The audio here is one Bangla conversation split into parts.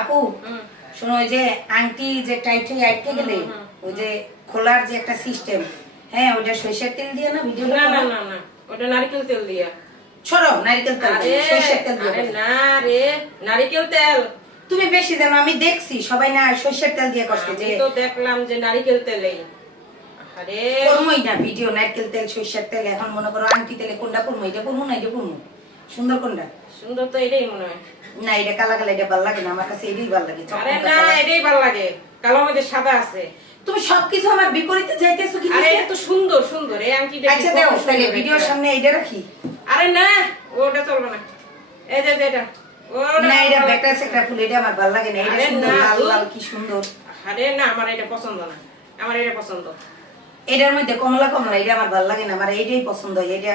আপু শোনো ওই যে আংটি যে টাইট হয়ে আটকে গেলে ওই যে খোলার যে একটা সিস্টেম হ্যাঁ ওটা সরিষার তেল দিয়ে না ভিডিও না না না না ওটা নারকেল তেল দিয়া। ছড়ো নারকেল তেল সরিষার তেল দিয়ে আরে না রে নারকেল তেল। তুমি বেশি জানো আমি দেখছি সবাই না সরিষার তেল দিয়ে করছে যে তো দেখলাম যে নারকেল তেলেই আরে করমই না ভিডিও নারকেল তেল সরিষার তেল এখন মনে করো আংটি তেলে কোনটা করব এটা করব না এটা করব সুন্দর কোনটা? সুন্দর তো এটাই মনে হয়। না এটা কালা কালা এটা ভালো লাগে না আমার কাছে এটাই ভালো লাগে আরে না এটাই ভালো লাগে কালো মধ্যে সাদা আছে। তুমি সবকিছু আমার বিপরীতে যাইতেছো কি আরে এটা তো সুন্দর সুন্দর এই আংটিটা কি আচ্ছা দেও তাহলে ভিডিওর সামনে এটা রাখি। আরে না ওটা চলবে না। এই যে এটা না এটা লাগছে। সেটা ফুল এটা আমার ভালো লাগে না এটা সুন্দর লাল লাল কি সুন্দর। আরে না আমার এটা পছন্দ না আমার এটা পছন্দ। এটার মধ্যে কমলা কমলা এটা আমার ভালো লাগে না আমার এইটাই পছন্দ এটা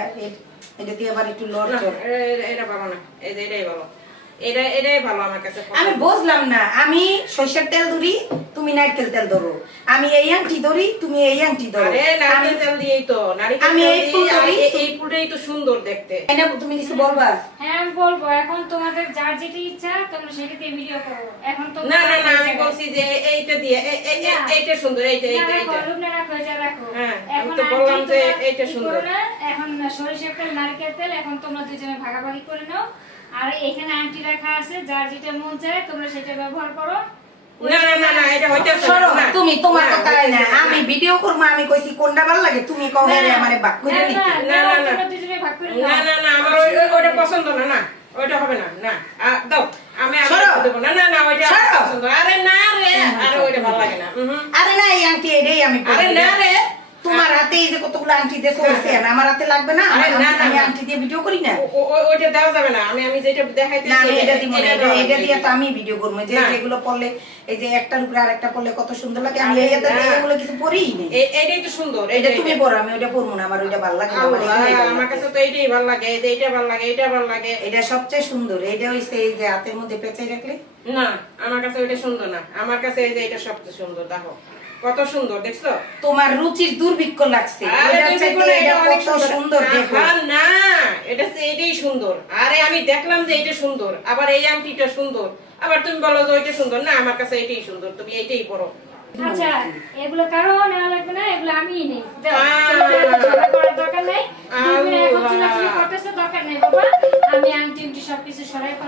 এটা দিয়ে আবার একটু লড় না, চড় এ- এটা ভালো না। এটাই ভালো। এটা এটাই ভালো আমার কাছে আমি বুঝলাম না। আমি সর্ষের তেল ধরি তুমি নারকেল তেল ধরো। আমি এই আংটি ধরি তুমি এই আংটি ধরো। আরে নারকেল তেল দিয়েই তো। নারকেল আমি এই ফুল ধরি, এই- এই ফুলটাই তো সুন্দর দেখতে। এটা তুমি কিছু বলবা? হ্যাঁ আমি বলব। এখন তোমাদের যার যেটা ইচ্ছা তোমরা সেটা দিয়ে ভিডিও করো। এখন তো না না না আমি বলছি যে এইটা দিয়ে। এইটা সুন্দর এইটা এইটা এইটা। রাখো, এটা রাখো। হ্যাঁ, এখন তো বললাম যে এইটা সুন্দর। না, এখন সরিষার তেল নারকেল তেল এখন তোমরা দুজনে ভাগাভাগি করে নাও। আর এখানে আন্টি রাখা আছে যার যেটা মন চায় তোমরা সেটা ব্যবহার করো। না না না না এটা হইতেছে সরো না তুমি তোমার কথা না না। আমি ভিডিও করব আমি কইছি কোনটা ভালো লাগে তুমি কও হ্যাঁ আমারে করে নিতে না, না, না, না। না না পছন্দ না না ওইটা হবে না না দাও আমি আমি দেবো না না না ওইটা পছন্দ আরে না রে আরে ওইটা ভালো লাগে না আরে না এই আংটি এটাই আমি আরে না রে হাতে এই যে কতগুলো আংটি দিয়ে চলছে আর আমার হাতে লাগবে না? আমি না, না, আমি না। আংটি দিয়ে ভিডিও করি না? ও- ও- ও- ওইটা দেওয়া যাবে না। আমি আমি যেটা দেখাইতে না আমি এটা দিব না। এটা এটা দিয়ে তো আমি ভিডিও করব। যে যেগুলো পড়লে এই যে একটার উপরে আরেকটা পড়লে কত সুন্দর লাগে। আমি। এগুলো কিছু এইটাই তো সুন্দর এটা তুমি পড়ো আমি ওটা পড়ব না আমার ভালো লাগে আমার। কাছে তো এইটাই ভালো লাগে এই যে এইটা ভালো লাগে এইটা ভালো লাগে। এটা সবচেয়ে সুন্দর এটা হইছে এই যে হাতের মধ্যে পেঁচে রাখলে। না আমার কাছে ওইটা সুন্দর না। আমার কাছে এই যে এটা সবচেয়ে সুন্দর দেখো। কত সুন্দর দেখছ? তোমার রুচির দুর্ভিক্ষ লাগছে। সুন্দর। না এটা এটাই সুন্দর। আরে আমি দেখলাম যে এটা সুন্দর আবার এই আংটিটা সুন্দর। আবার তুমি বলো যে ওইটা সুন্দর। না আমার কাছে এটাই সুন্দর তুমি এইটাই পরো। আচ্ছা এগুলো কারও নেওয়া লাগবে না এগুলো আমিই নেই।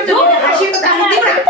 Hashim tuh beda Hashim tuh tahu